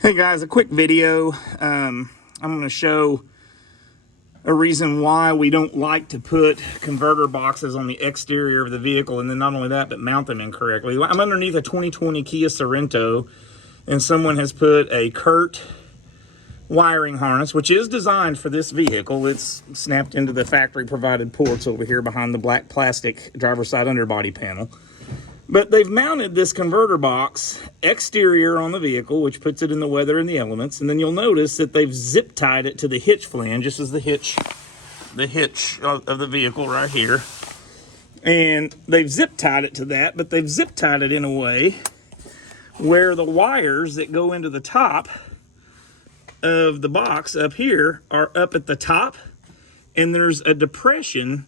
Hey guys, a quick video. I'm going to show a reason why we don't like to put converter boxes on the exterior of the vehicle, and then not only that, but mount them incorrectly. I'm underneath a 2020 Kia Sorento, and someone has put a Curt wiring harness, which is designed for this vehicle. It's snapped into the factory provided ports over here behind the black plastic driver's side underbody panel. But they've mounted this converter box exterior on the vehicle, which puts it in the weather and the elements. And then you'll notice that they've zip tied it to the hitch flange. This is the hitch of the vehicle right here. And they've zip tied it to that, but they've zip tied it in a way where the wires that go into the top of the box up here are up at the top. And there's a depression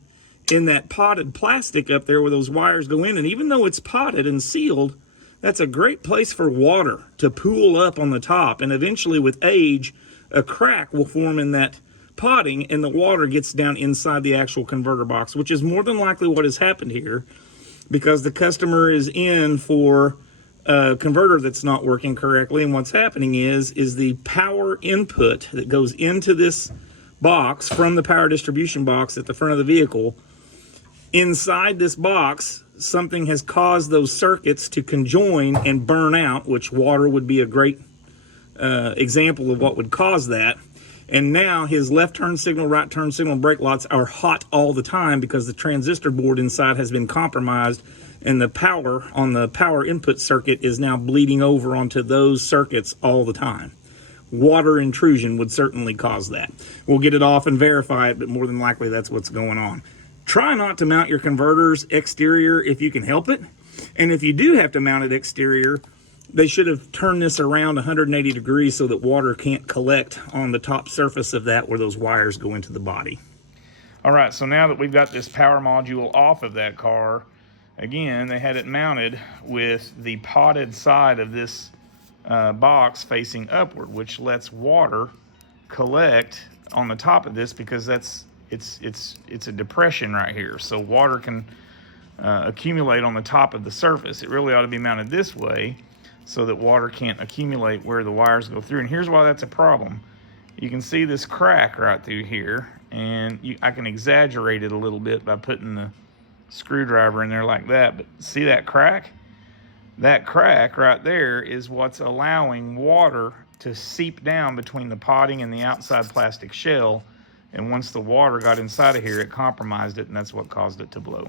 in that potted plastic up there where those wires go in. And even though it's potted and sealed, that's a great place for water to pool up on the top. And eventually with age, a crack will form in that potting and the water gets down inside the actual converter box, which is more than likely what has happened here, because the customer is in for a converter that's not working correctly. And what's happening is the power input that goes into this box from the power distribution box at the front of the vehicle, inside this box, something has caused those circuits to conjoin and burn out, which water would be a great example of what would cause that. And now his left turn signal, right turn signal, brake lights are hot all the time because the transistor board inside has been compromised, and the power on the power input circuit is now bleeding over onto those circuits all the time. Water intrusion would certainly cause that. We'll get it off and verify it, but more than likely that's what's going on. Try not to mount your converters exterior if you can help it. And if you do have to mount it exterior, they should have turned this around 180 degrees so that water can't collect on the top surface of that where those wires go into the body. All right, so now that we've got this power module off of that car, again, they had it mounted with the potted side of this box facing upward, which lets water collect on the top of this because it's a depression right here, so water can accumulate on the top of the surface. It really ought to be mounted this way so that water can't accumulate where the wires go through. And here's why that's a problem. You can see this crack right through here, and I can exaggerate it a little bit by putting the screwdriver in there like that, but see that crack? That crack right there is what's allowing water to seep down between the potting and the outside plastic shell. And once the water got inside of here, it compromised it, and that's what caused it to blow.